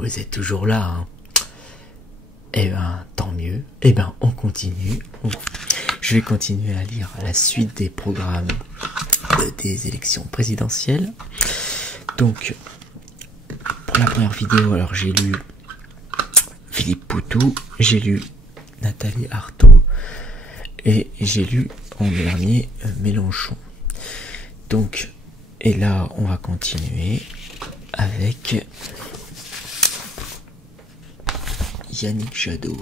vous êtes toujours là, hein. Eh ben, tant mieux. Eh ben, on continue. Je vais continuer à lire la suite des programmes des élections présidentielles. Donc, pour la première vidéo, alors j'ai lu Philippe Poutou, j'ai lu Nathalie Arthaud et j'ai lu en dernier Mélenchon. Donc, et là, on va continuer avec Yannick Jadot.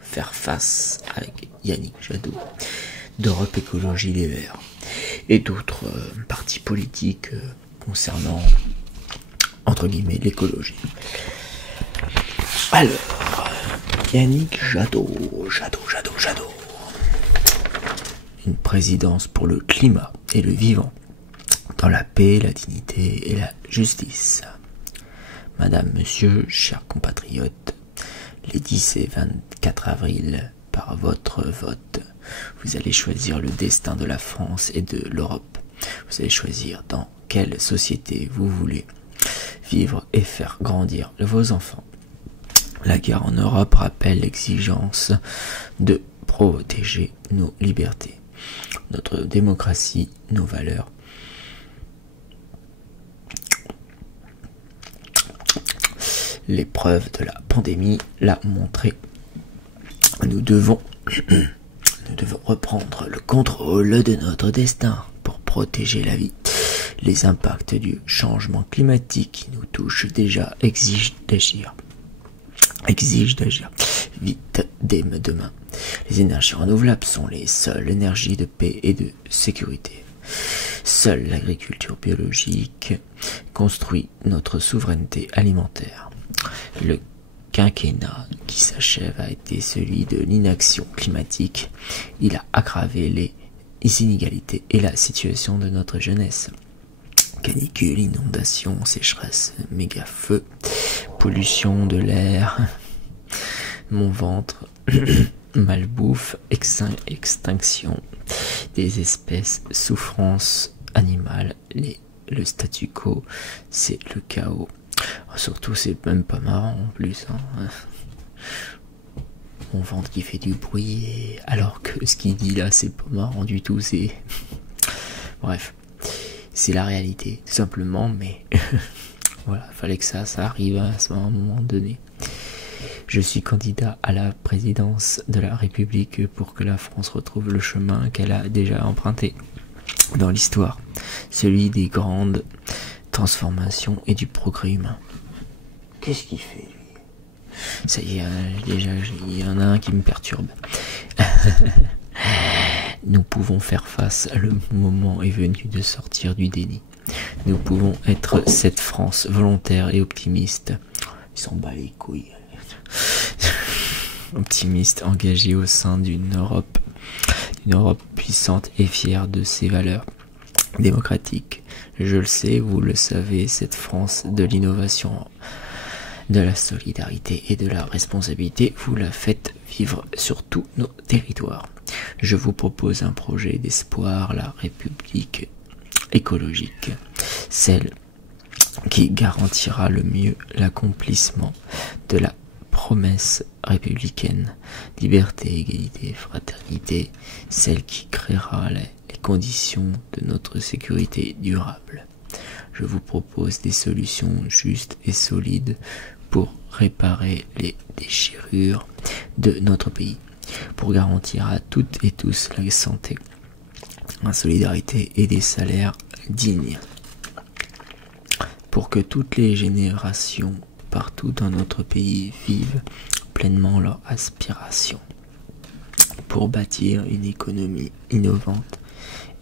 Faire face avec Yannick Jadot d'Europe Écologie Les Verts et d'autres partis politiques concernant, entre guillemets, l'écologie. Alors, Yannick Jadot. Une présidence pour le climat et le vivant, dans la paix, la dignité et la justice. Madame, monsieur, chers compatriotes, les 10 et 24 avril, par votre vote, vous allez choisir le destin de la France et de l'Europe. Vous allez choisir dans quelle société vous voulez vivre et faire grandir vos enfants. La guerre en Europe rappelle l'exigence de protéger nos libertés, notre démocratie, nos valeurs. L'épreuve de la pandémie l'a montré. Nous devons reprendre le contrôle de notre destin pour protéger la vie. Les impacts du changement climatique qui nous touchent déjà exigent d'agir vite dès demain. Les énergies renouvelables sont les seules énergies de paix et de sécurité. Seule l'agriculture biologique construit notre souveraineté alimentaire. Le quinquennat qui s'achève a été celui de l'inaction climatique. Il a aggravé les inégalités et la situation de notre jeunesse. Canicule, inondations, sécheresse, méga-feux, pollution de l'air, mon ventre, malbouffe, extinction des espèces, souffrance animale, le statu quo, c'est le chaos. Surtout, c'est même pas marrant en plus, hein. Mon ventre qui fait du bruit, alors que ce qu'il dit là, c'est pas marrant du tout, c'est... Bref, c'est la réalité, tout simplement, mais... Voilà, fallait que ça arrive à un moment donné. Je suis candidat à la présidence de la République pour que la France retrouve le chemin qu'elle a déjà emprunté dans l'histoire, celui des grandes transformations et du progrès humain. Qu'est-ce qu'il fait, lui? Ça y est, déjà, il y en a un qui me perturbe. Nous pouvons faire face, le moment est venu de sortir du déni. Nous pouvons être cette France volontaire et optimiste. Ils s'en bat les couilles. Optimiste, engagée au sein d'une Europe puissante et fière de ses valeurs démocratiques. Je le sais, vous le savez, cette France de l'innovation, de la solidarité et de la responsabilité, vous la faites vivre sur tous nos territoires. Je vous propose un projet d'espoir, la République écologique, celle qui garantira le mieux l'accomplissement de la promesse républicaine, liberté, égalité, fraternité, celle qui créera les conditions de notre sécurité durable. Je vous propose des solutions justes et solides pour réparer les déchirures de notre pays, pour garantir à toutes et tous la santé, la solidarité et des salaires dignes, pour que toutes les générations partout dans notre pays vivent pleinement leurs aspirations, pour bâtir une économie innovante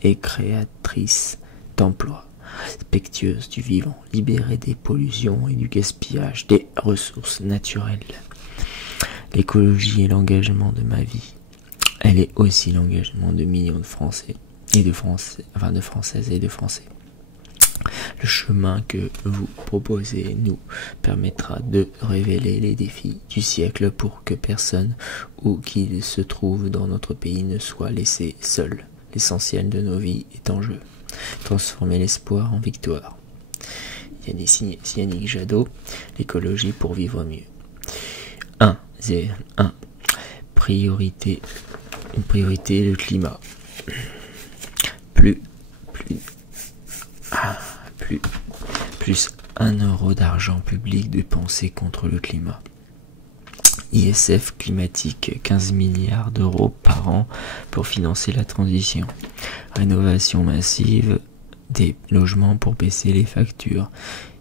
et créatrice d'emplois, respectueuse du vivant, libérée des pollutions et du gaspillage des ressources naturelles. L'écologie est l'engagement de ma vie. Elle est aussi l'engagement de millions de Français et de Françaises et de Français. Le chemin que vous proposez nous permettra de révéler les défis du siècle pour que personne, où qu'il se trouve dans notre pays, ne soit laissé seul. L'essentiel de nos vies est en jeu. Transformer l'espoir en victoire. Yannick Jadot, l'écologie pour vivre mieux. 1. Priorité, le climat. Plus 1 euro d'argent public dépensé contre le climat. ISF climatique, 15 milliards d'euros par an pour financer la transition. Rénovation massive des logements pour baisser les factures.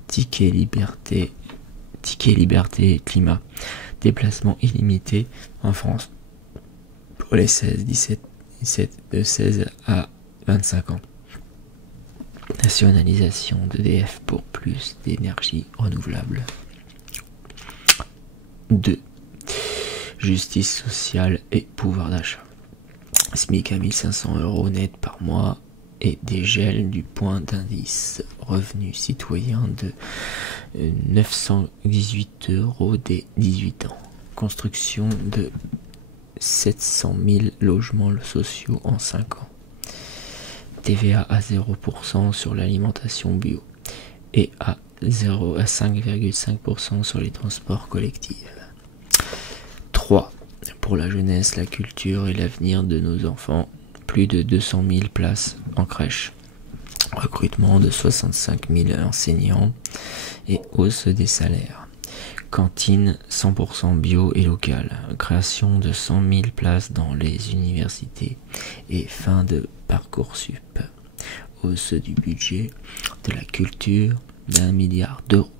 Ticket liberté climat. Déplacement illimité en France pour les de 16 à 25 ans. Nationalisation d'EDF pour plus d'énergie renouvelable. 2. Justice sociale et pouvoir d'achat. SMIC à 1500 € net par mois et dégel du point d'indice. Revenu citoyen de 918 € dès 18 ans. Construction de 700 000 logements sociaux en 5 ans. TVA à 0% sur l'alimentation bio et à 5,5% sur les transports collectifs. 3. Pour la jeunesse, la culture et l'avenir de nos enfants, plus de 200 000 places en crèche. Recrutement de 65 000 enseignants et hausse des salaires. Cantine 100% bio et locale. Création de 100 000 places dans les universités et fin de Parcoursup. Hausse du budget de la culture d'1 milliard d'euros.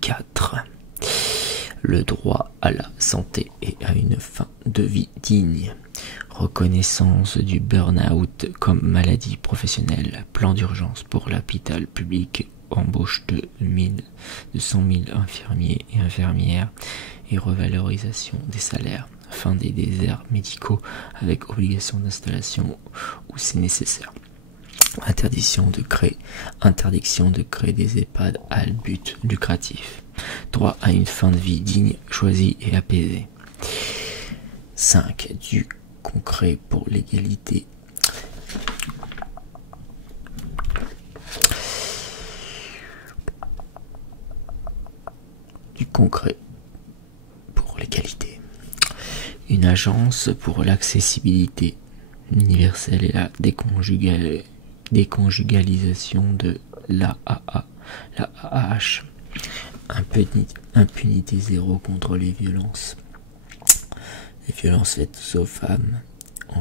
4. Le droit à la santé et à une fin de vie digne. Reconnaissance du burn-out comme maladie professionnelle. Plan d'urgence pour l'hôpital public. Embauche de 100 000 infirmiers et infirmières et revalorisation des salaires. Fin des déserts médicaux avec obligation d'installation où c'est nécessaire. Interdiction de créer des EHPAD à but lucratif. Droit à une fin de vie digne, choisie et apaisée. 5. Du concret pour l'égalité. Une agence pour l'accessibilité universelle et la déconjugalisation de l'AAH. Impunité zéro contre les violences faites aux femmes en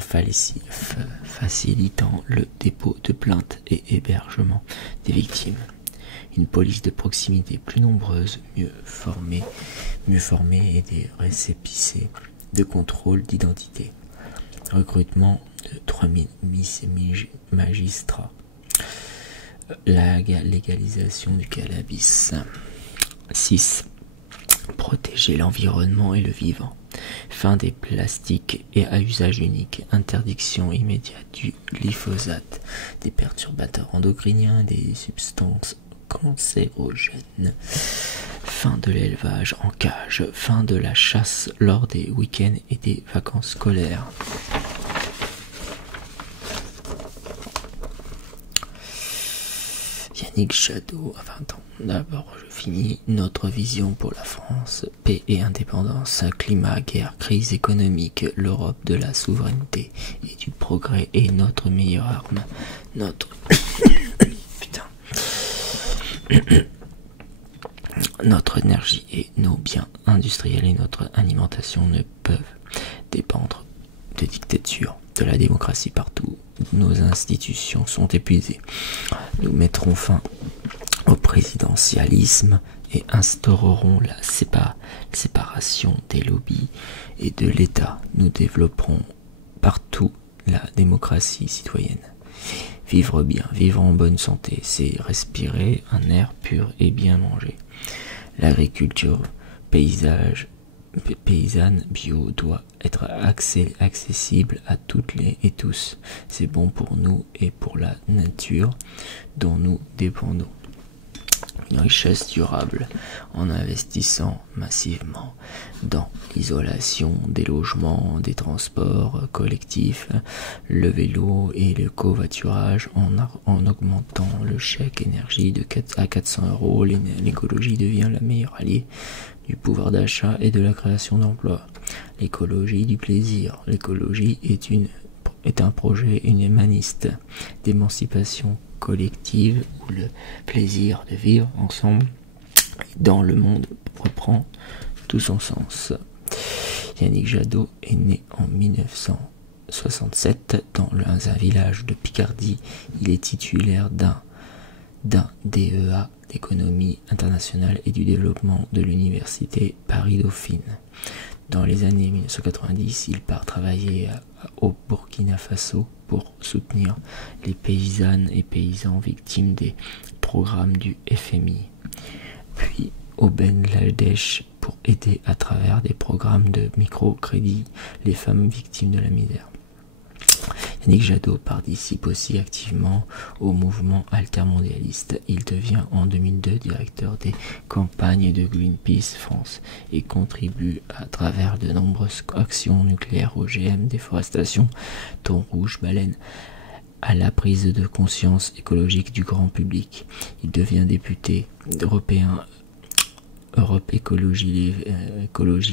facilitant le dépôt de plaintes et hébergement des victimes. Une police de proximité plus nombreuse, mieux formée et des récépissés de contrôle d'identité. Recrutement de 3000 magistrats. La légalisation du cannabis. 6. Protéger l'environnement et le vivant. Fin des plastiques et à usage unique. Interdiction immédiate du glyphosate, des perturbateurs endocriniens, des substances cancérogènes. Fin de l'élevage en cage. Fin de la chasse lors des week-ends et des vacances scolaires. Yannick Jadot à 20 ans. D'abord, je finis. Notre vision pour la France. Paix et indépendance. Climat, guerre, crise économique. L'Europe de la souveraineté et du progrès est notre meilleure arme. Notre énergie et nos biens industriels et notre alimentation ne peuvent dépendre de dictature, de la démocratie partout. Nos institutions sont épuisées. Nous mettrons fin au présidentialisme et instaurerons la séparation des lobbies et de l'État. Nous développerons partout la démocratie citoyenne. Vivre bien, vivre en bonne santé, c'est respirer un air pur et bien manger. L'agriculture paysanne bio doit être accessible à toutes et tous. C'est bon pour nous et pour la nature dont nous dépendons. une richesse durable en investissant massivement dans l'isolation des logements, des transports collectifs, le vélo et le covoiturage, en augmentant le chèque énergie de 4 à 400 €. L'écologie devient la meilleure alliée du pouvoir d'achat et de la création d'emplois. L'écologie du plaisir. L'écologie est un projet humaniste d'émancipation collective où le plaisir de vivre ensemble dans le monde reprend tout son sens. Yannick Jadot est né en 1967 dans un village de Picardie. Il est titulaire d'un DEA d'économie internationale et du développement de l'université Paris-Dauphine. Dans les années 1990, il part travailler au Burkina Faso pour soutenir les paysannes et paysans victimes des programmes du FMI, puis au Bangladesh pour aider à travers des programmes de microcrédit les femmes victimes de la misère. Yannick Jadot participe aussi activement au mouvement altermondialiste. Il devient en 2002 directeur des campagnes de Greenpeace France et contribue à travers de nombreuses actions nucléaires, OGM, déforestation, thon rouge, baleine, à la prise de conscience écologique du grand public. Il devient député européen Europe Écologie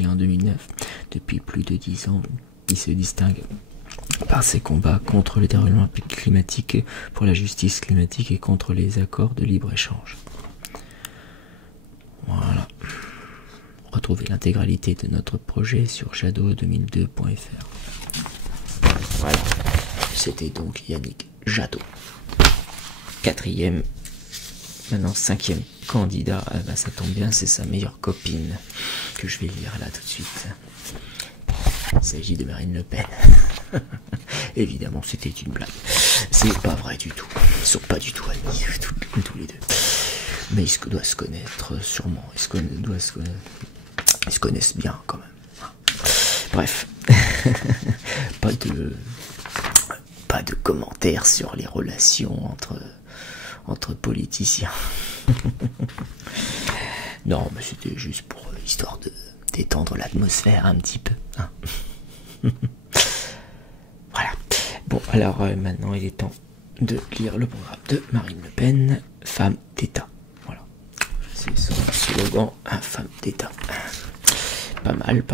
en 2009. Depuis plus de 10 ans, il se distingue par ses combats contre le dérèglement climatique, pour la justice climatique et contre les accords de libre-échange. Voilà. Retrouvez l'intégralité de notre projet sur jadot2002.fr. Voilà. C'était donc Yannick Jadot. 4e, maintenant 5e candidat. Ah ben ça tombe bien, c'est sa meilleure copine que je vais lire là tout de suite. Il s'agit de Marine Le Pen. Évidemment, c'était une blague. C'est pas vrai du tout. Ils sont pas du tout amis, tous les deux. Mais ils doivent se connaître, sûrement. Ils se connaissent bien, quand même. Bref. Pas de commentaires sur les relations entre politiciens. Non, mais c'était juste pour histoire de détendre l'atmosphère un petit peu. Hein. Voilà. Bon, alors maintenant il est temps de lire le programme de Marine Le Pen, femme d'État. Voilà. C'est son slogan, femme d'État. Pas mal.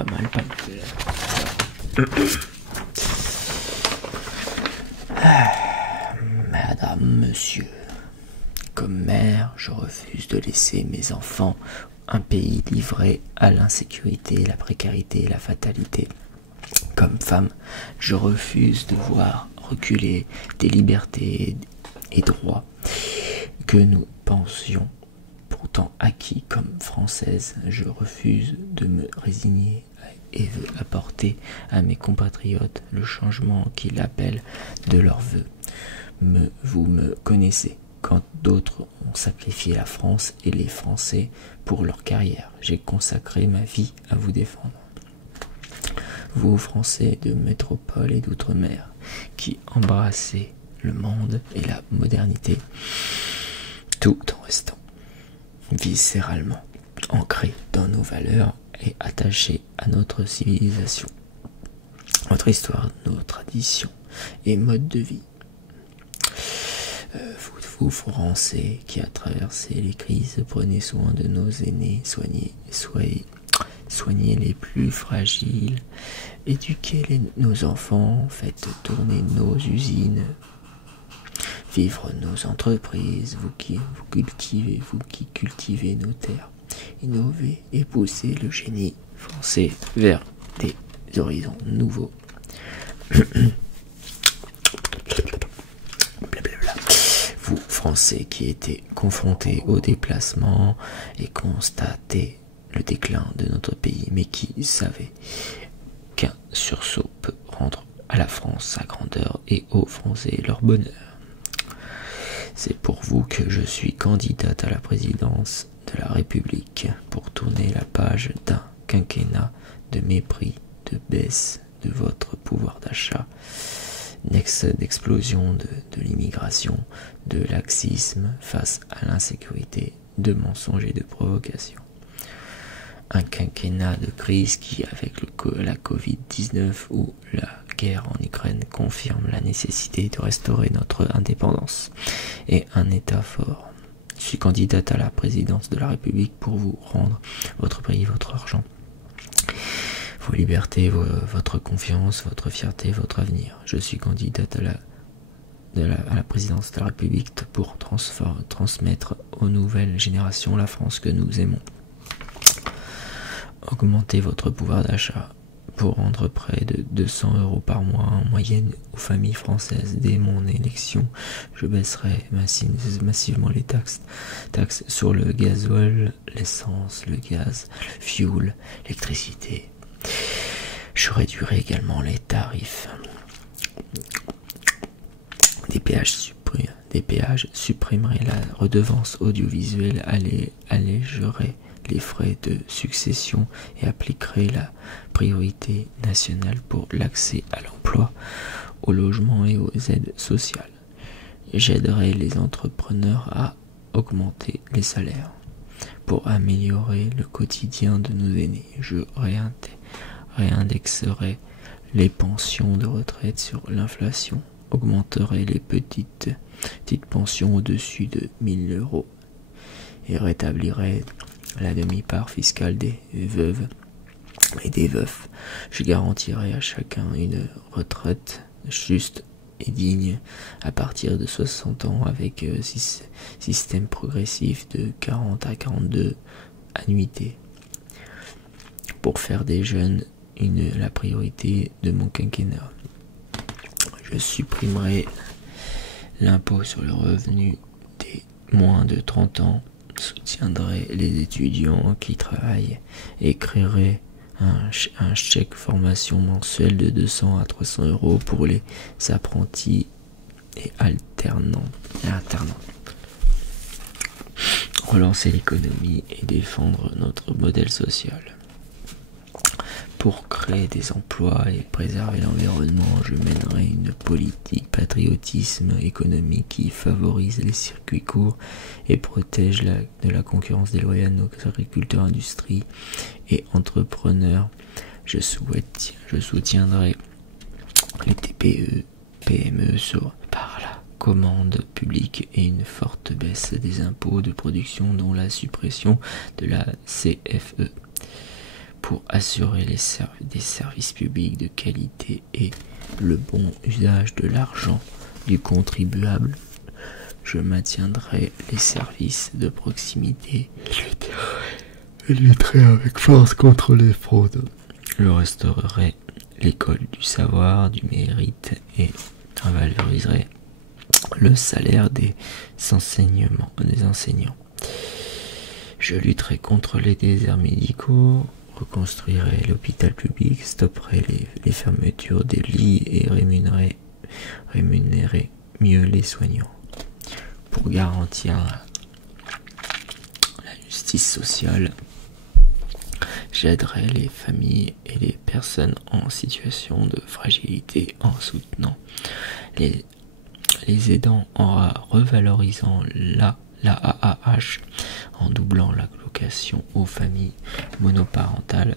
Madame, monsieur, comme mère, je refuse de laisser mes enfants un pays livré à l'insécurité, la précarité et la fatalité. Comme femme, je refuse de voir reculer des libertés et droits que nous pensions pourtant acquis comme française. Je refuse de me résigner et veux apporter à mes compatriotes le changement qu'ils appellent de leurs vœux. Vous me connaissez. Quand d'autres ont sacrifié la France et les Français pour leur carrière, j'ai consacré ma vie à vous défendre. Vous, Français de métropole et d'outre-mer, qui embrassez le monde et la modernité, tout en restant viscéralement ancré dans nos valeurs et attaché à notre civilisation, notre histoire, nos traditions et modes de vie. Vous, Français, qui a traversé les crises, prenez soin de nos aînés, soignez les plus fragiles, éduquez nos enfants, faites tourner nos usines, vivre nos entreprises, vous qui cultivez nos terres, innovez et poussez le génie français vers des horizons nouveaux. Vous, Français, qui étaient confrontés au déplacement et constatez le déclin de notre pays, mais qui savait qu'un sursaut peut rendre à la France sa grandeur et aux Français leur bonheur. C'est pour vous que je suis candidate à la présidence de la République, pour tourner la page d'un quinquennat de mépris, de baisse de votre pouvoir d'achat, d'explosion de l'immigration, de laxisme face à l'insécurité de mensonges et de provocations. Un quinquennat de crise qui, avec la Covid-19 ou la guerre en Ukraine, confirme la nécessité de restaurer notre indépendance et un État fort. Je suis candidate à la présidence de la République pour vous rendre votre pays, votre argent, vos libertés, votre confiance, votre fierté, votre avenir. Je suis candidate à la présidence de la République pour transmettre aux nouvelles générations la France que nous aimons. Augmentez votre pouvoir d'achat pour rendre près de 200 € par mois en moyenne aux familles françaises. Dès mon élection, je baisserai massivement les taxes sur le gasoil, l'essence, le gaz, le fioul, l'électricité. Je réduirai également les tarifs des péages, supprimerai la redevance audiovisuelle, allégerai les frais de succession et appliquerai la priorité nationale pour l'accès à l'emploi, au logement et aux aides sociales. J'aiderai les entrepreneurs à augmenter les salaires pour améliorer le quotidien de nos aînés. Je réindexerai les pensions de retraite sur l'inflation, augmenterai les petites pensions au-dessus de 1 000 € et rétablirai la demi-part fiscale des veuves et des veufs. Je garantirai à chacun une retraite juste et digne à partir de 60 ans avec système progressif de 40 à 42 annuités pour faire des jeunes la priorité de mon quinquennat. Je supprimerai l'impôt sur le revenu des moins de 30 ans, soutiendrai les étudiants qui travaillent et créerai un chèque formation mensuel de 200 à 300 € pour les apprentis et alternants. Relancer l'économie et défendre notre modèle social. Pour créer des emplois et préserver l'environnement, je mènerai une politique patriotisme économique qui favorise les circuits courts et protège de la concurrence déloyale nos agriculteurs, industries et entrepreneurs. Je soutiendrai les TPE, PME par la commande publique et une forte baisse des impôts de production, dont la suppression de la CFE. Pour assurer des services publics de qualité et le bon usage de l'argent du contribuable, je maintiendrai les services de proximité et lutterai avec force contre les fraudes. Je restaurerai l'école du savoir, du mérite et valoriserai le salaire des enseignants. Je lutterai contre les déserts médicaux, reconstruirai l'hôpital public, stopperai les fermetures des lits et rémunérerai mieux les soignants. Pour garantir la justice sociale, j'aiderai les familles et les personnes en situation de fragilité en soutenant les aidants, en revalorisant la AAH, en doublant l'allocation aux familles monoparentales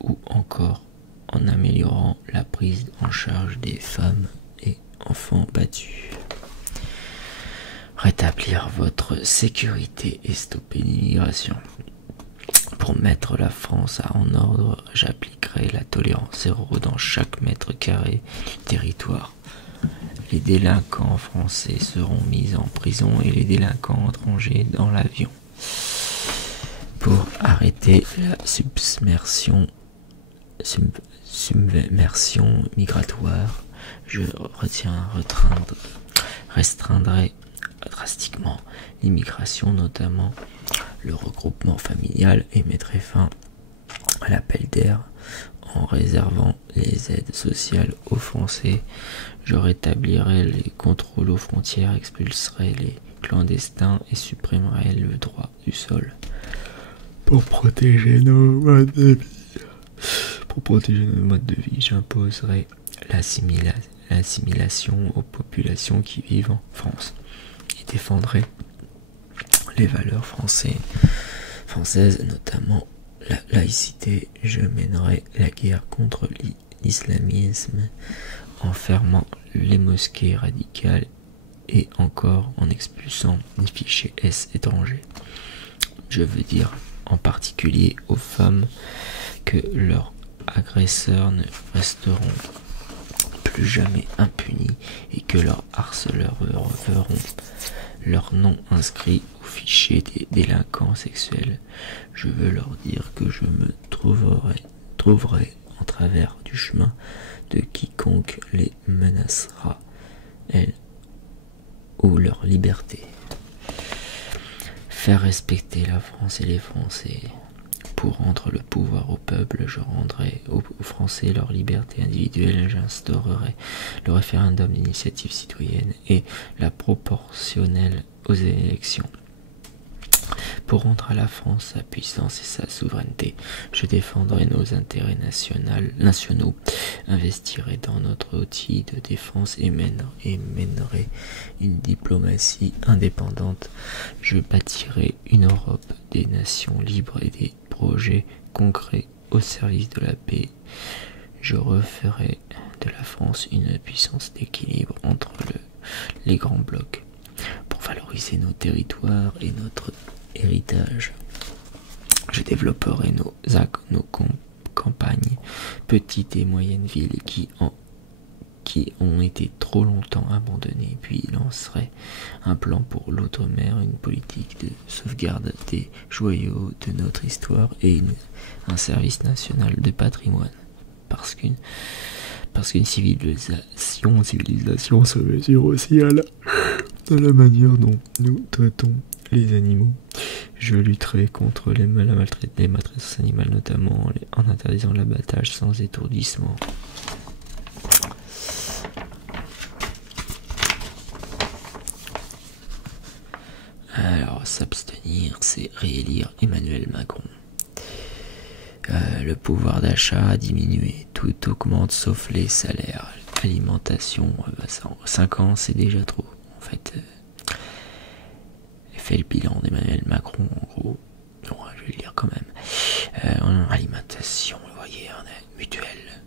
ou encore en améliorant la prise en charge des femmes et enfants battus. Rétablir votre sécurité et stopper l'immigration. Pour mettre la France en ordre, j'appliquerai la tolérance zéro dans chaque mètre carré du territoire. Les délinquants français seront mis en prison et les délinquants étrangers dans l'avion. Pour arrêter la submersion migratoire, je restreindrai drastiquement l'immigration, notamment le regroupement familial, et mettrai fin à l'appel d'air en réservant les aides sociales aux Français. Je rétablirai les contrôles aux frontières, expulserai les clandestins et supprimerai le droit du sol. Pour protéger nos modes de vie, j'imposerai l'assimilation aux populations qui vivent en France et défendrai les valeurs françaises, notamment la laïcité. Je mènerai la guerre contre l'islamisme en fermant les mosquées radicales et encore en expulsant les fichiers S étrangers. Je veux dire en particulier aux femmes que leurs agresseurs ne resteront plus jamais impunis et que leurs harceleurs verront leur nom inscrit au fichier des délinquants sexuels. Je veux leur dire que je me trouverai en travers du chemin de quiconque les menacera, elles ou leur liberté. Faire respecter la France et les Français. Pour rendre le pouvoir au peuple, je rendrai aux Français leur liberté individuelle, j'instaurerai le référendum d'initiative citoyenne et la proportionnelle aux élections. Pour rendre à la France sa puissance et sa souveraineté, je défendrai nos intérêts nationaux, investirai dans notre outil de défense et mènerai une diplomatie indépendante. Je bâtirai une Europe des nations libres et des projets concrets au service de la paix. Je referai de la France une puissance d'équilibre entre les grands blocs pour valoriser nos territoires et notre héritage. Je développerai nos campagnes, petites et moyennes villes qui ont été trop longtemps abandonnées, puis lancerai un plan pour l'outre-mer, une politique de sauvegarde des joyaux de notre histoire et un service national de patrimoine. Parce qu'une civilisation se mesure aussi à la manière dont nous traitons les animaux. Je lutterai contre les maltraitances animales, notamment en interdisant l'abattage sans étourdissement. Alors, s'abstenir, c'est réélire Emmanuel Macron. Le pouvoir d'achat a diminué, tout augmente sauf les salaires. L'alimentation, 5 ans c'est déjà trop. En fait, fait le bilan d'Emmanuel Macron, en gros. Bon, je vais le lire quand même. En alimentation, vous voyez, on a mutuelle,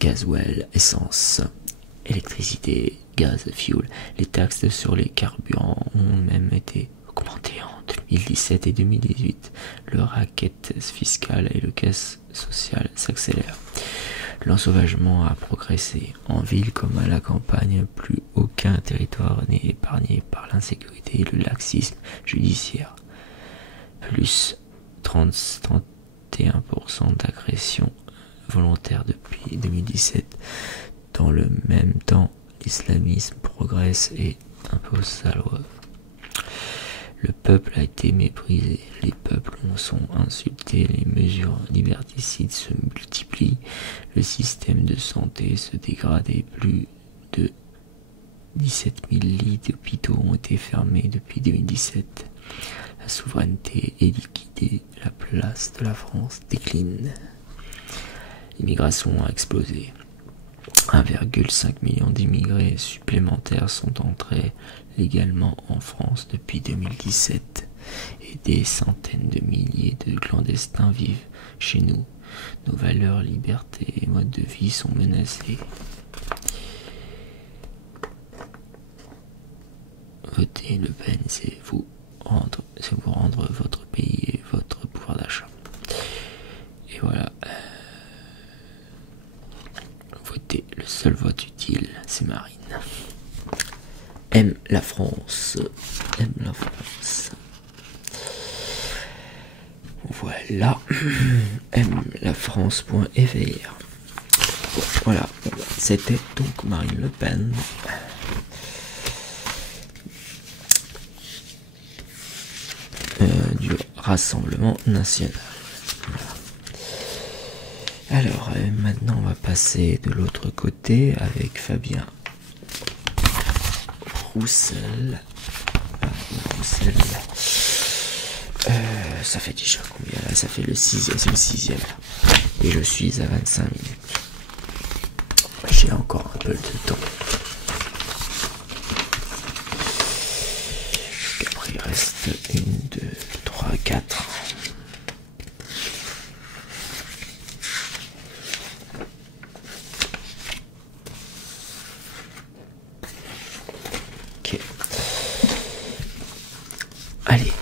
gasoil, essence, électricité, gaz, fuel. Les taxes sur les carburants ont même été augmentées en 2017 et 2018. Le racket fiscal et le caisse sociale s'accélèrent. L'ensauvagement a progressé. En ville comme à la campagne, plus aucun territoire n'est épargné par l'insécurité et le laxisme judiciaire. Plus 31% d'agressions volontaires depuis 2017. Dans le même temps, l'islamisme progresse et impose sa loi. Le peuple a été méprisé, les peuples sont insultés, les mesures liberticides se multiplient, le système de santé se dégrade et plus de 17 000 lits d'hôpitaux ont été fermés depuis 2017. La souveraineté est liquidée, la place de la France décline. L'immigration a explosé. 1,5 million d'immigrés supplémentaires sont entrés légalement en France depuis 2017 et des centaines de milliers de clandestins vivent chez nous. Nos valeurs, libertés et modes de vie sont menacés. Voter Le Pen, c'est vous rendre votre pays et votre pouvoir d'achat. Et voilà. Voter, le seul vote utile, c'est Marine. Aime la France. Aime la France. Voilà. Aime la France.fr. Voilà. C'était donc Marine Le Pen. Du Rassemblement National. Voilà. Alors, maintenant, on va passer de l'autre côté avec Fabien Roussel. Ça fait déjà combien là? Ça fait le 6e. Et je suis à 25 minutes. J'ai encore un peu de temps. Après, il reste 1, 2, 3, 4. Ok. Allez.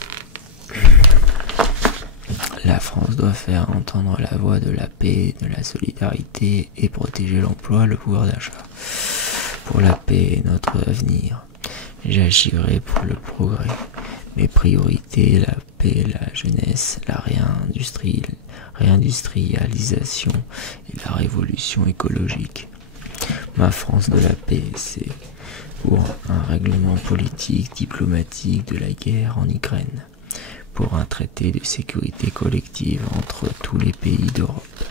La France doit faire entendre la voix de la paix, de la solidarité et protéger l'emploi, le pouvoir d'achat. Pour la paix et notre avenir, j'agirai pour le progrès. Mes priorités, la paix, la jeunesse, la réindustrialisation et la révolution écologique. Ma France de la paix, c'est pour un règlement politique, diplomatique de la guerre en Ukraine, pour un traité de sécurité collective entre tous les pays d'Europe,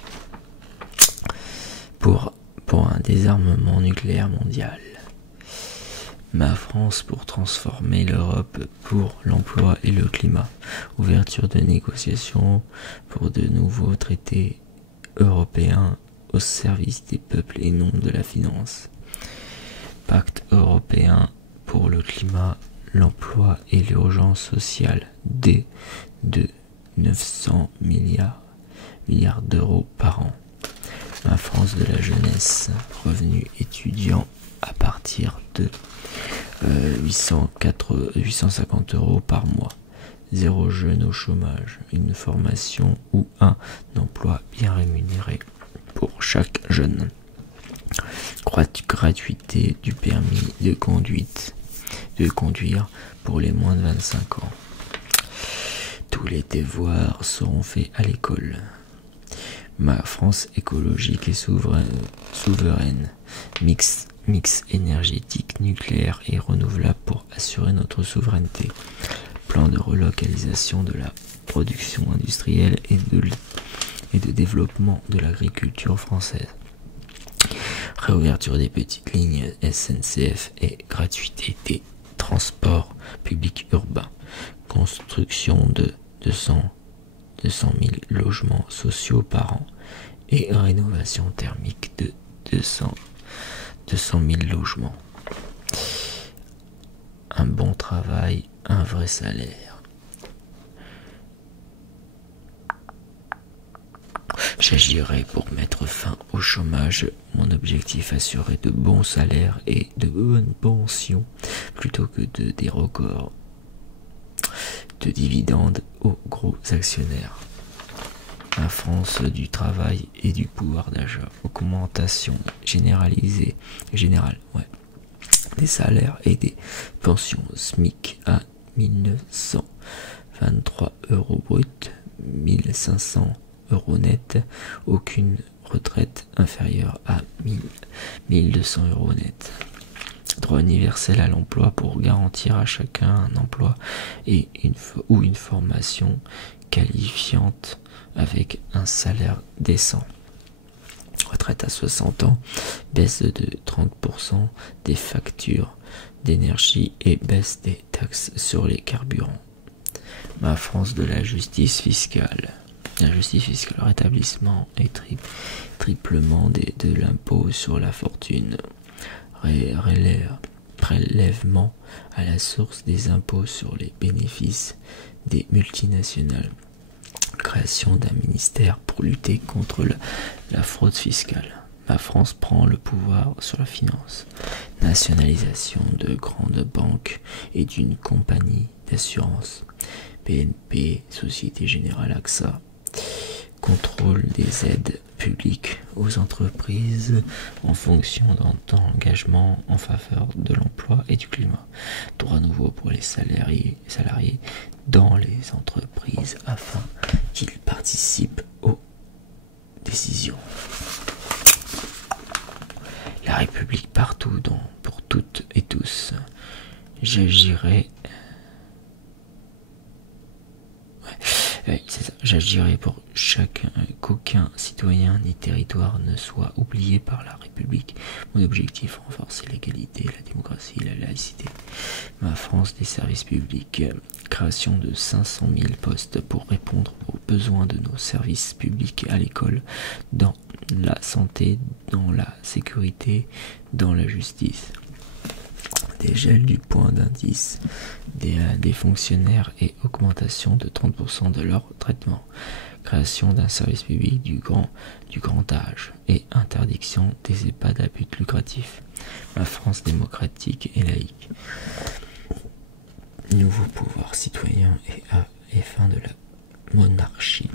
pour un désarmement nucléaire mondial. Ma France pour transformer l'Europe, pour l'emploi et le climat. Ouverture de négociations pour de nouveaux traités européens au service des peuples et non de la finance. Pacte européen pour le climat, l'emploi et l'urgence sociale de 900 milliards d'euros par an. Ma France de la jeunesse, revenu étudiant à partir de 850 euros par mois. 0 jeune au chômage, une formation ou un emploi bien rémunéré pour chaque jeune. Gratuité du permis de conduire pour les moins de 25 ans. Tous les devoirs seront faits à l'école. Ma France écologique et souveraine. Mix énergétique, nucléaire et renouvelable pour assurer notre souveraineté. Plan de relocalisation de la production industrielle et de développement de l'agriculture française. Réouverture des petites lignes SNCF et gratuité des transports publics urbains. Construction de 200 000 logements sociaux par an et rénovation thermique de 200 000 logements. Un bon travail, un vrai salaire. J'agirai pour mettre fin au chômage. Mon objectif, assurer de bons salaires et de bonnes pensions plutôt que des records de dividendes aux gros actionnaires. La France du travail et du pouvoir d'achat. Augmentation générale des salaires et des pensions. SMIC à 1923 euros brut, 1500 euros net. Aucune retraite inférieure à 1200 euros net. Droit universel à l'emploi pour garantir à chacun un emploi et une formation qualifiante avec un salaire décent. Retraite à 60 ans, baisse de 30% des factures d'énergie et baisse des taxes sur les carburants. Ma France de la justice fiscale. La justice fiscale, rétablissement et triplement de l'impôt sur la fortune. Prélèvement à la source des impôts sur les bénéfices des multinationales. Création d'un ministère pour lutter contre la fraude fiscale. La France prend le pouvoir sur la finance. Nationalisation de grandes banques et d'une compagnie d'assurance. BNP, Société Générale AXA. Contrôle des aides publiques aux entreprises en fonction d'engagements en faveur de l'emploi et du climat. Droits nouveaux pour les salariés dans les entreprises afin qu'ils participent aux décisions. La République partout, pour toutes et tous. J'agirai. J'agirai pour qu'aucun citoyen ni territoire ne soit oublié par la République. Mon objectif, renforcer l'égalité, la démocratie, la laïcité. Ma France des services publics. Création de 500 000 postes pour répondre aux besoins de nos services publics à l'école, dans la santé, dans la sécurité, dans la justice. dégel du point d'indice des fonctionnaires et augmentation de 30% de leur traitement, création d'un service public du grand âge et interdiction des EHPAD à but lucratif. La France démocratique et laïque. Nouveau pouvoir citoyen et fin de la monarchie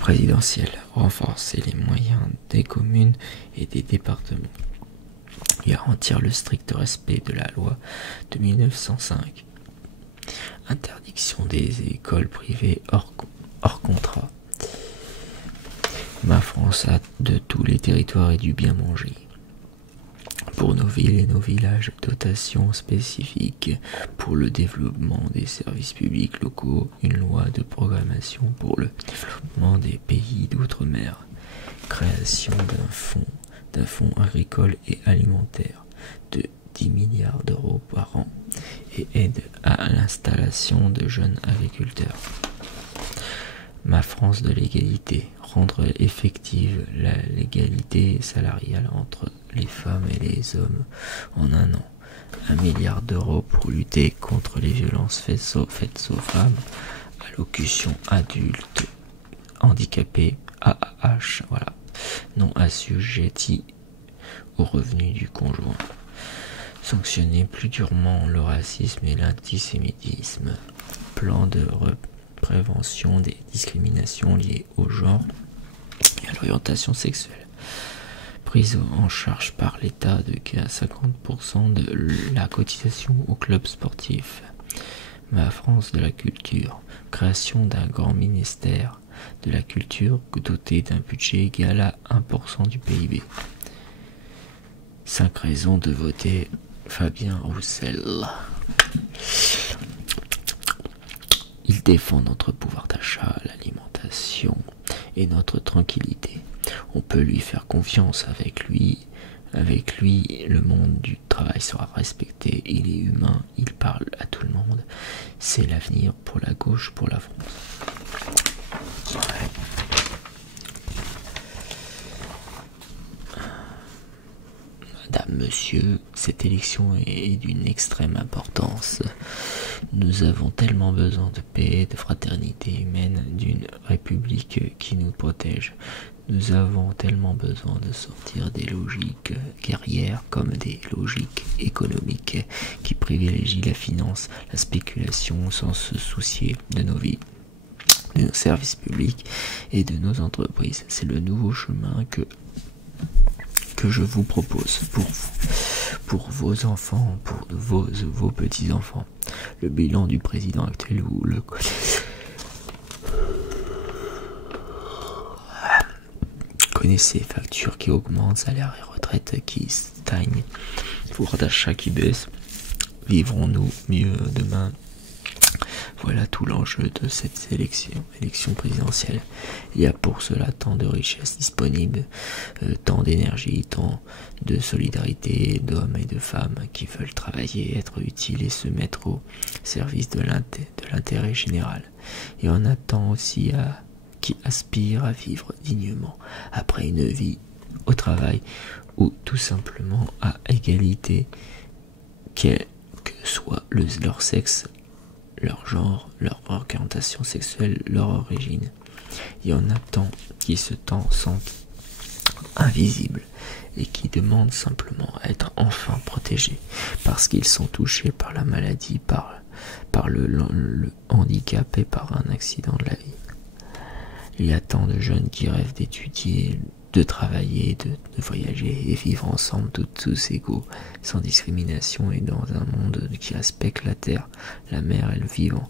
présidentielle. Renforcer les moyens des communes et des départements. Garantir le strict respect de la loi de 1905. Interdiction des écoles privées hors contrat. Ma France a de tous les territoires et du bien manger. Pour nos villes et nos villages, dotation spécifique pour le développement des services publics locaux, une loi de programmation pour le développement des pays d'outre-mer, création d'un fonds agricole et alimentaire de 10 milliards d'euros par an et aide à l'installation de jeunes agriculteurs. Ma France de l'égalité, rendre effective l'égalité salariale entre les femmes et les hommes en un an. 1 milliard d'euros pour lutter contre les violences faites aux femmes, allocution adulte handicapé, AAH, voilà, non assujetti aux revenus du conjoint. Sanctionner plus durement le racisme et l'antisémitisme. Plan de prévention des discriminations liées au genre et à l'orientation sexuelle. Prise en charge par l'État de 50% de la cotisation au club sportif. Ma France de la culture. Création d'un grand ministère de la culture doté d'un budget égal à 1% du PIB. 5 raisons de voter Fabien Roussel. Il défend notre pouvoir d'achat, l'alimentation et notre tranquillité. On peut lui faire confiance. Avec lui, le monde du travail sera respecté. Il est humain, il parle à tout le monde. C'est l'avenir pour la gauche, pour la France. Ouais. Madame, monsieur, cette élection est d'une extrême importance. Nous avons tellement besoin de paix, de fraternité humaine, d'une république qui nous protège. Nous avons tellement besoin de sortir des logiques guerrières comme des logiques économiques qui privilégient la finance, la spéculation sans se soucier de nos vies, de nos services publics et de nos entreprises. C'est le nouveau chemin que je vous propose pour vous, pour vos enfants, pour vos petits-enfants. Le bilan du président actuel, vous le connaissez, factures qui augmentent, salaire et retraite qui stagnent, pouvoir d'achat qui baisse. Vivrons-nous mieux demain? Voilà tout l'enjeu de cette élection présidentielle. Il y a pour cela tant de richesses disponibles, tant d'énergie, tant de solidarité d'hommes et de femmes qui veulent travailler, être utiles et se mettre au service de l'intérêt général. Et on attend aussi qui aspirent à vivre dignement après une vie au travail ou tout simplement à égalité, quel que soit leur sexe, leur genre, leur orientation sexuelle, leur origine. Il y en a tant qui se sentent invisibles et qui demandent simplement à être enfin protégés parce qu'ils sont touchés par la maladie, par le handicap et par un accident de la vie. Il y a tant de jeunes qui rêvent d'étudier, de travailler, de voyager et vivre ensemble tous égaux, sans discrimination et dans un monde qui respecte la terre, la mer et le vivant.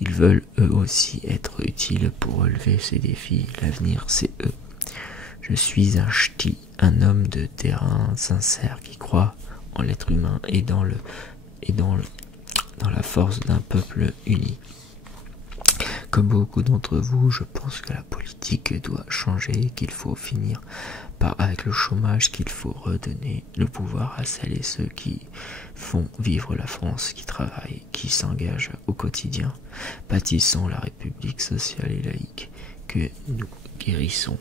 Ils veulent eux aussi être utiles pour relever ces défis. L'avenir, c'est eux. Je suis un ch'ti, un homme de terrain sincère qui croit en l'être humain et dans la force d'un peuple uni. Comme beaucoup d'entre vous, je pense que la politique doit changer, qu'il faut finir avec le chômage, qu'il faut redonner le pouvoir à celles et ceux qui font vivre la France, qui travaillent, qui s'engagent au quotidien. Bâtissons la République sociale et laïque que nous guérissons.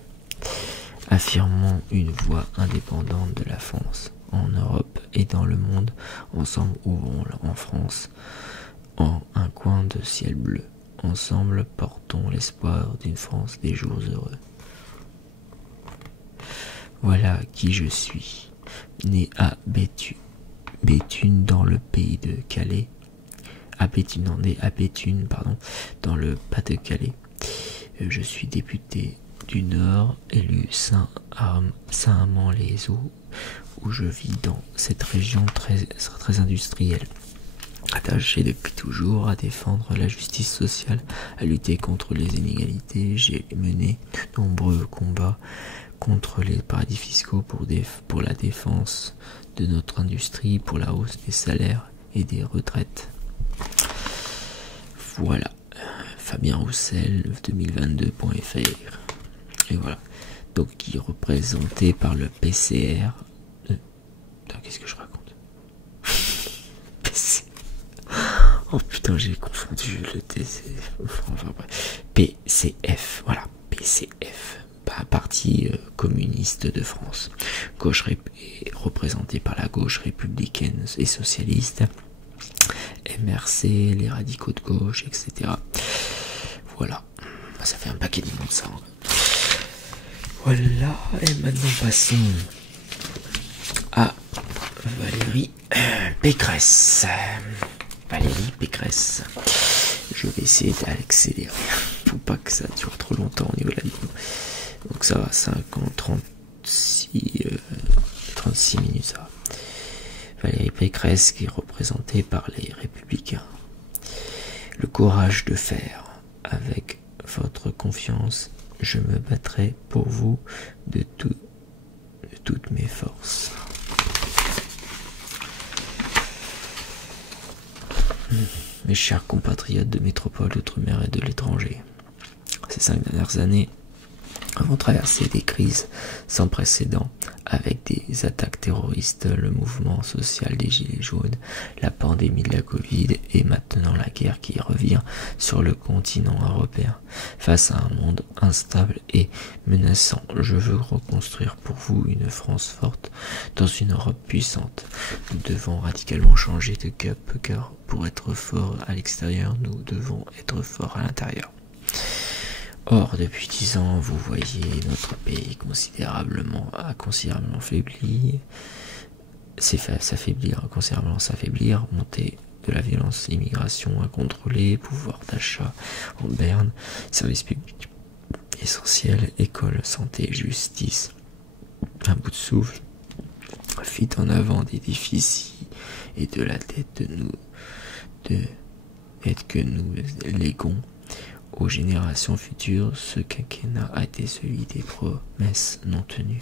Affirmons une voix indépendante de la France. en Europe et dans le monde. Ensemble, ouvrons en France en un coin de ciel bleu. Ensemble, portons l'espoir d'une France des jours heureux. Voilà qui je suis, né à Béthune dans le pays de Calais. Né à Béthune, dans le Pas-de-Calais. Je suis député du Nord, élu Saint-Amand-les-Eaux, où je vis dans cette région très industrielle. Attaché depuis toujours à défendre la justice sociale, à lutter contre les inégalités, j'ai mené de nombreux combats contre les paradis fiscaux pour la défense de notre industrie, pour la hausse des salaires et des retraites. Voilà, Fabien Roussel, 2022.fr. Et voilà, donc qui est représenté par le PCR. Qu'est-ce que je raconte? Oh putain, j'ai confondu le TC. Enfin, bref. PCF, voilà, PCF. Parti communiste de France. Gauche représentée par la gauche républicaine et socialiste. MRC, les radicaux de gauche, etc. Voilà. Ça fait un paquet de monde, ça. Voilà. Et maintenant, passons à Valérie Pécresse. Je vais essayer d'accélérer. Faut pas que ça dure trop longtemps au niveau de la vidéo. Donc ça va, 36 minutes, ça va. Valérie Pécresse qui est représentée par les Républicains. Le courage de faire. Avec votre confiance, je me battrai pour vous de toutes mes forces. Mes chers compatriotes de métropole, d'outre-mer et de l'étranger, ces 5 dernières années avons traversé des crises sans précédent avec des attaques terroristes, le mouvement social des Gilets jaunes, la pandémie de la Covid et maintenant la guerre qui revient sur le continent européen. Face à un monde instable et menaçant, je veux reconstruire pour vous une France forte dans une Europe puissante. Nous devons radicalement changer de cap car pour être fort à l'extérieur, nous devons être forts à l'intérieur. Or, depuis 10 ans, vous voyez notre pays considérablement faibli, considérablement s'affaiblir, montée de la violence, immigration incontrôlée, pouvoir d'achat en berne, services publics essentiels, école, santé, justice, un bout de souffle, fuite en avant des déficits et de la dette que nous léguons aux générations futures. Ce quinquennat a été celui des promesses non tenues.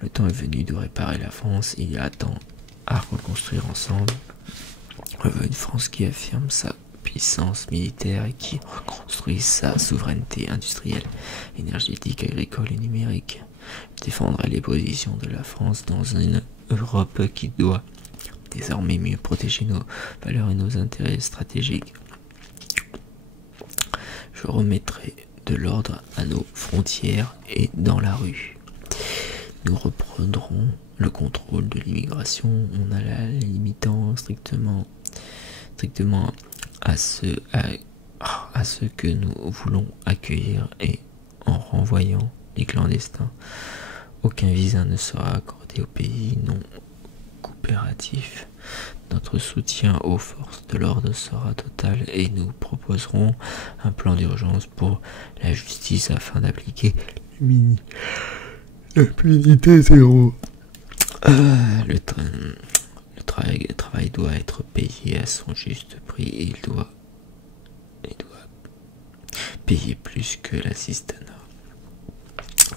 Le temps est venu de réparer la France. Il y a temps à reconstruire ensemble. On veut une France qui affirme sa puissance militaire et qui reconstruit sa souveraineté industrielle, énergétique, agricole et numérique. Défendre les positions de la France dans une Europe qui doit désormais mieux protéger nos valeurs et nos intérêts stratégiques. Je remettrai de l'ordre à nos frontières et dans la rue. Nous reprendrons le contrôle de l'immigration en la limitant strictement à ceux que nous voulons accueillir et en renvoyant les clandestins. Aucun visa ne sera accordé aux pays non coopératifs. Notre soutien aux forces de l'ordre sera total et nous proposerons un plan d'urgence pour la justice afin d'appliquer l'impunité zéro. Le travail doit être payé à son juste prix et il doit payer plus que l'assistanat.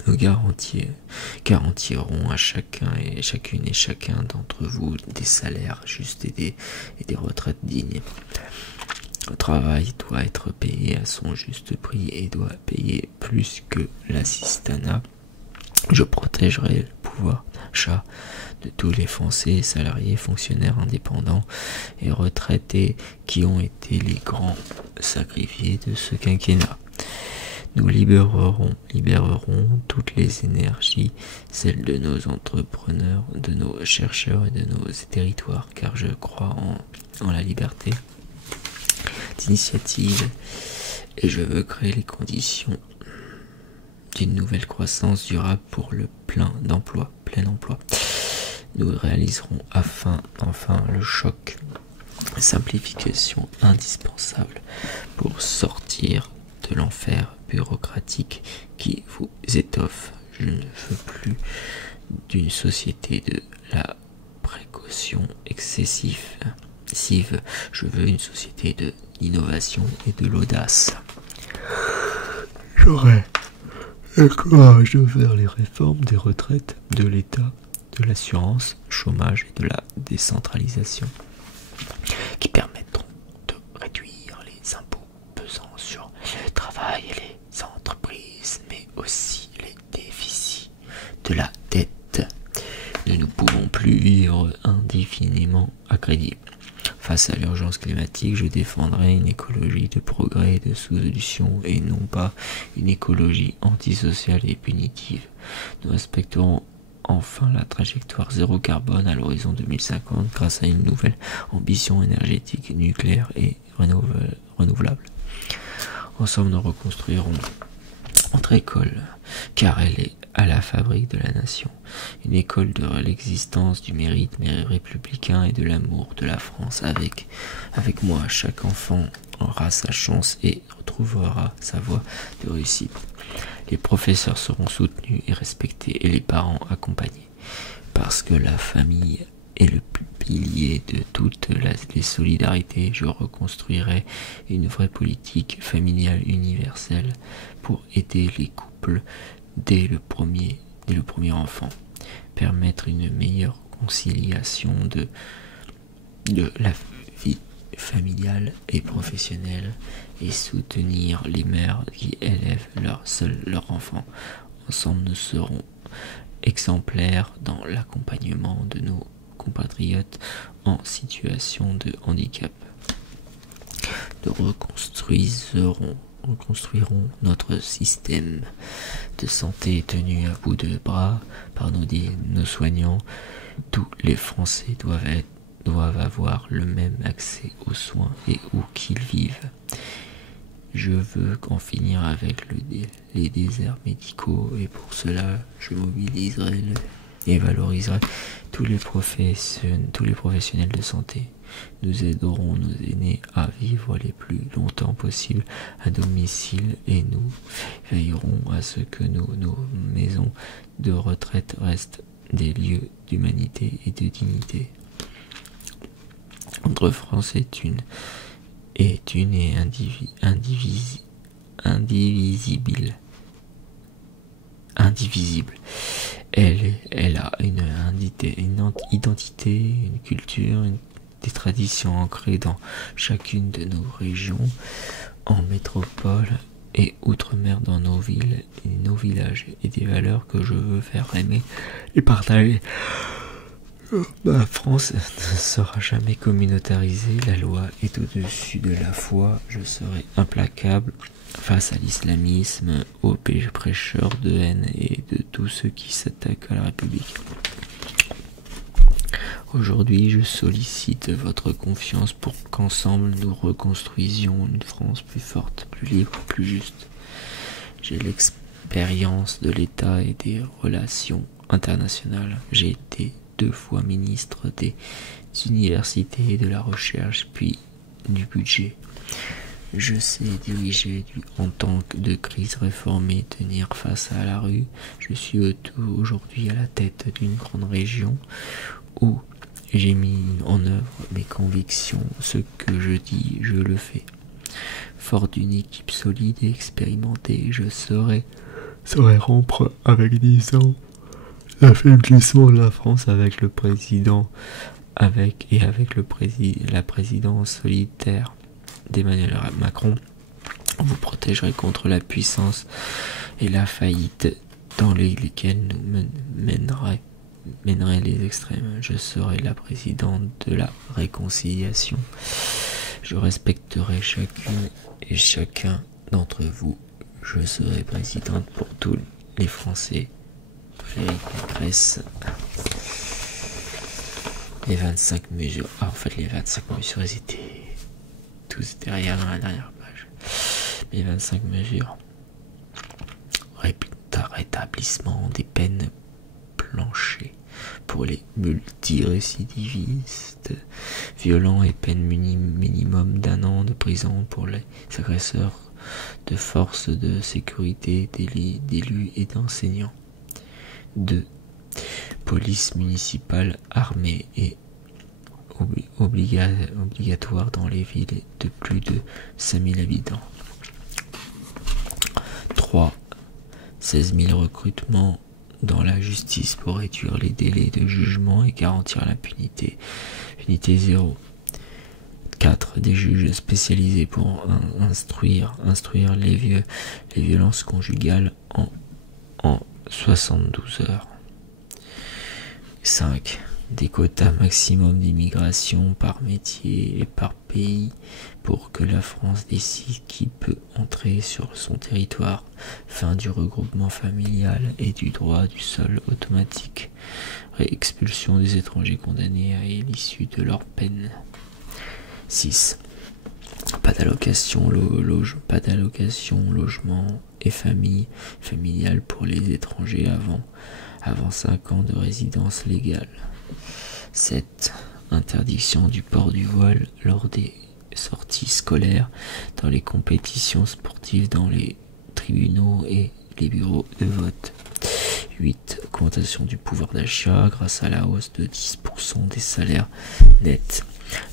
Nous garantirons à chacune et chacun d'entre vous des salaires justes et des retraites dignes. Le travail doit être payé à son juste prix et doit payer plus que l'assistanat. Je protégerai le pouvoir d'achat de tous les Français, salariés, fonctionnaires indépendants et retraités qui ont été les grands sacrifiés de ce quinquennat. Nous libérerons toutes les énergies, celles de nos entrepreneurs, de nos chercheurs et de nos territoires, car je crois en la liberté d'initiative et je veux créer les conditions d'une nouvelle croissance durable pour le plein emploi. Nous réaliserons enfin le choc, simplification indispensable pour sortir de l'enfer bureaucratique qui vous étoffe. Je ne veux plus d'une société de la précaution excessive. Je veux une société de l'innovation et de l'audace. J'aurai le courage de faire les réformes des retraites, de l'État, de l'assurance chômage et de la décentralisation qui permettront de réduire les impôts pesant sur le travail et les entreprises, mais aussi les déficits de la dette. Nous ne pouvons plus vivre indéfiniment à crédit. Face à l'urgence climatique, je défendrai une écologie de progrès et de solutions et non pas une écologie antisociale et punitive. Nous respecterons enfin la trajectoire zéro carbone à l'horizon 2050 grâce à une nouvelle ambition énergétique nucléaire et renouvelable. Ensemble, nous reconstruirons notre école, car elle est à la fabrique de la nation, une école de l'existence, du mérite républicain et de l'amour de la France. Avec moi, chaque enfant aura sa chance et retrouvera sa voie de réussite. Les professeurs seront soutenus et respectés et les parents accompagnés, parce que la famille est le pilier de toutes les solidarités. Je reconstruirai une vraie politique familiale universelle pour aider les couples dès le premier enfant, permettre une meilleure conciliation de la vie familiale et professionnelle et soutenir les mères qui élèvent leur enfant. Ensemble, nous serons exemplaires dans l'accompagnement de nos compatriotes en situation de handicap. Nous reconstruirons notre système de santé tenu à bout de bras par nos soignants. Tous les Français doivent avoir le même accès aux soins et où qu'ils vivent. Je veux en finir avec les déserts médicaux et pour cela je mobiliserai et valoriserai tous les professionnels de santé. Nous aiderons nos aînés à vivre les plus longtemps possible à domicile et nous veillerons à ce que nos maisons de retraite restent des lieux d'humanité et de dignité. Notre France est une et indivisible. Elle a une identité, une culture, des traditions ancrées dans chacune de nos régions, en métropole et outre-mer, dans nos villes et nos villages, et des valeurs que je veux faire aimer et partager. Ma France ne sera jamais communautarisée, la loi est au-dessus de la foi, je serai implacable face à l'islamisme, aux prêcheurs de haine et de tous ceux qui s'attaquent à la République. Aujourd'hui, je sollicite votre confiance pour qu'ensemble nous reconstruisions une France plus forte, plus libre, plus juste. J'ai l'expérience de l'État et des relations internationales. J'ai été 2 fois ministre des universités et de la recherche, puis du budget. Je sais diriger en temps de crise, réformer, tenir face à la rue. Je suis aujourd'hui à la tête d'une grande région où j'ai mis en œuvre mes convictions. Ce que je dis, je le fais. Fort d'une équipe solide et expérimentée, je saurais rompre avec 10 ans l'affaiblissement de la France avec le président, avec la présidence solitaire d'Emmanuel Macron. Vous protégerez contre la puissance et la faillite dans lesquelles nous mèneraient les extrêmes. Je serai la présidente de la réconciliation. Je respecterai chacune et chacun d'entre vous, je serai présidente pour tous les Français. Valérie Pécresse. Les 25 mesures. Ah, en fait, les 25 mesures, ils étaient tous derrière dans la dernière page. Les 25 mesures. Rétablissement des peines planchées pour les multirécidivistes violents et peine minimum d'1 an de prison pour les agresseurs de forces de sécurité, d'élus et d'enseignants. 2. Police municipale armée et obligatoire dans les villes de plus de 5000 habitants. 3. 16 000 recrutements dans la justice pour réduire les délais de jugement et garantir l'impunité. Unité 0. 4. Des juges spécialisés pour instruire les violences conjugales en 72 heures. 5. Des quotas maximum d'immigration par métier et par pays pour que la France décide qui peut entrer sur son territoire. Fin du regroupement familial et du droit du sol automatique. Réexpulsion des étrangers condamnés à l'issue de leur peine. 6. Pas d'allocation logement et familiale pour les étrangers avant 5 ans de résidence légale. 7. Interdiction du port du voile lors des sorties scolaires, dans les compétitions sportives, dans les tribunaux et les bureaux de vote. 8. Augmentation du pouvoir d'achat grâce à la hausse de 10% des salaires nets.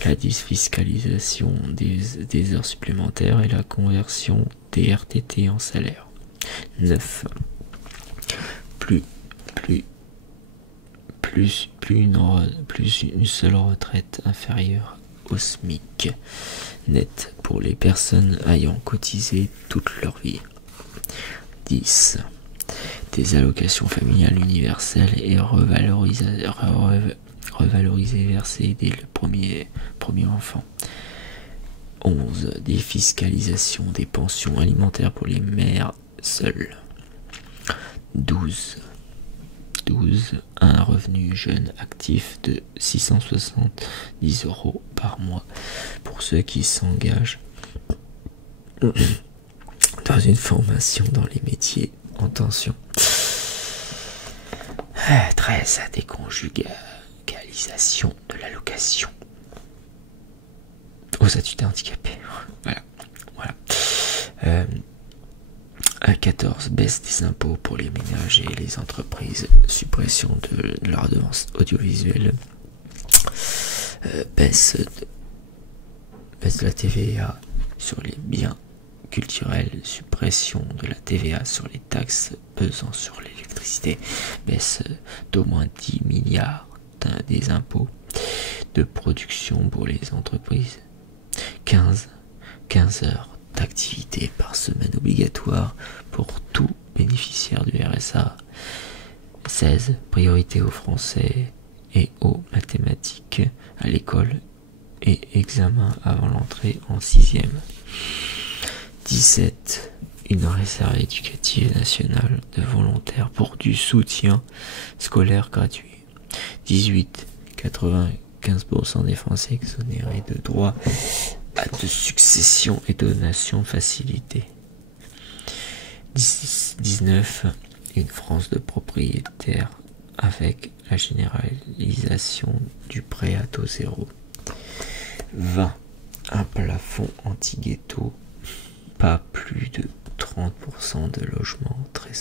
La défiscalisation des heures supplémentaires et la conversion des RTT en salaire. 9. Plus une seule retraite inférieure au SMIC net pour les personnes ayant cotisé toute leur vie. 10. Des allocations familiales universelles et revalorisées versées dès le premier enfant. 11. Défiscalisation des pensions alimentaires pour les mères seules. 12. Un revenu jeune actif de 670 € par mois pour ceux qui s'engagent dans une formation dans les métiers en tension. 13. Déconjugalisation de l'allocation aux adultes handicapés. Voilà. 14. Baisse des impôts pour les ménages et les entreprises. Suppression de la redevance audiovisuelle. Baisse de la TVA sur les biens culturels. Suppression de la TVA sur les taxes pesant sur l'électricité. Baisse d'au moins 10 milliards des impôts de production pour les entreprises. 15 heures d'activité par semaine obligatoire pour tout bénéficiaire du RSA. 16. Priorité aux français et aux mathématiques à l'école et examen avant l'entrée en 6e. 17. Une réserve éducative nationale de volontaires pour du soutien scolaire gratuit. 18. 95% des Français exonérés de droits de succession et donation facilitée. 19. Une France de propriétaires avec la généralisation du prêt à taux zéro. 20. Un plafond anti-ghetto, pas plus de 30% de logements très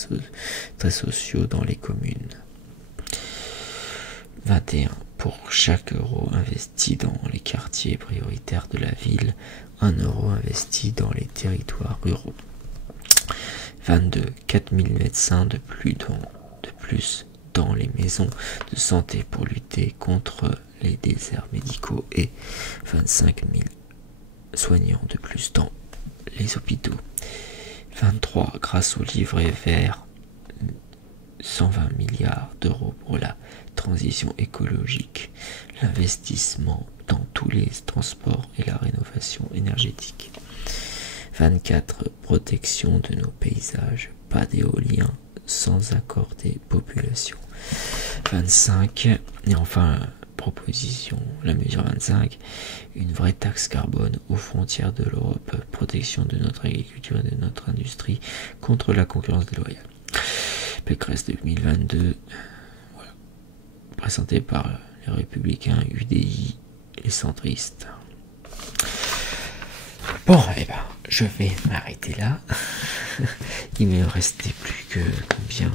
sociaux dans les communes. 21. Pour chaque euro investi dans les quartiers prioritaires de la ville, 1 euro investi dans les territoires ruraux. 22. 4000 médecins de plus dans les maisons de santé pour lutter contre les déserts médicaux et 25 000 soignants de plus dans les hôpitaux. 23. Grâce au livret vert, 120 milliards d'euros pour la transition écologique, l'investissement dans tous les transports et la rénovation énergétique. 24. Protection de nos paysages, pas d'éolien sans accord des populations. 25. Et enfin, proposition, la mesure 25, une vraie taxe carbone aux frontières de l'Europe, protection de notre agriculture et de notre industrie contre la concurrence déloyale. Pécresse 2022, voilà, présenté par les Républicains, UDI, les centristes. Bon, eh ben, je vais m'arrêter là. Il me restait plus que combien?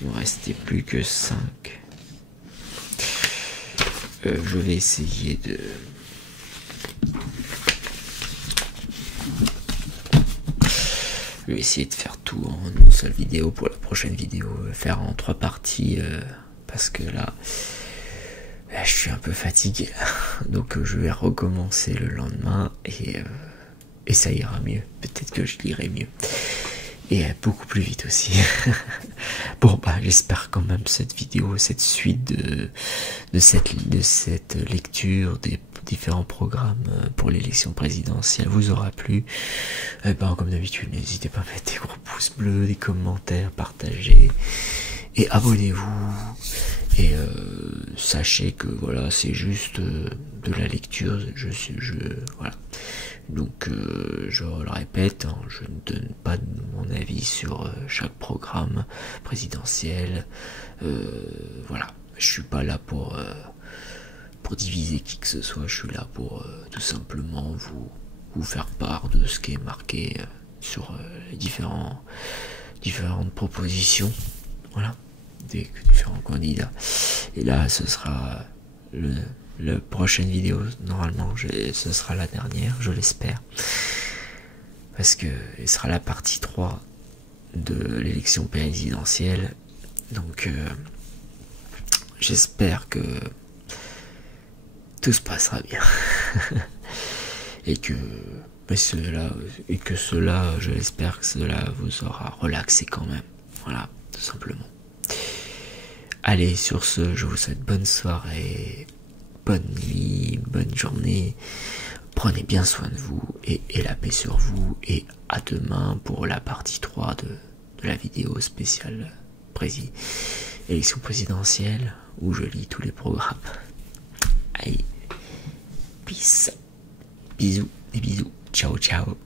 Il me restait plus que 5. Je vais essayer de... Je vais essayer de faire tout en une seule vidéo pour la prochaine vidéo, faire en 3 parties, parce que là, je suis un peu fatigué, donc je vais recommencer le lendemain, et ça ira mieux, peut-être que je lirai mieux, et beaucoup plus vite aussi. Bon, bah j'espère quand même cette vidéo, cette suite de cette lecture des différents programmes pour l'élection présidentielle vous aura plu. Comme d'habitude, n'hésitez pas à mettre des gros pouces bleus, des commentaires, partagez et abonnez-vous. Et sachez que voilà, c'est juste de la lecture. Voilà. Donc je le répète, hein, je ne donne pas mon avis sur chaque programme présidentiel. Voilà, je suis pas là pour diviser qui que ce soit. Je suis là pour tout simplement vous faire part de ce qui est marqué sur les différentes propositions. Voilà, des différents candidats. Et là, ce sera la prochaine vidéo, normalement ce sera la dernière, je l'espère, parce que ce sera la partie 3 de l'élection présidentielle. Donc j'espère que tout se passera bien et que cela, je l'espère que cela vous aura relaxé quand même. Voilà, tout simplement. Allez, sur ce, je vous souhaite bonne soirée, bonne nuit, bonne journée. Prenez bien soin de vous et la paix sur vous. Et à demain pour la partie 3 de la vidéo spéciale élection présidentielle où je lis tous les programmes. Allez, peace. Bisous, des bisous. Ciao, ciao.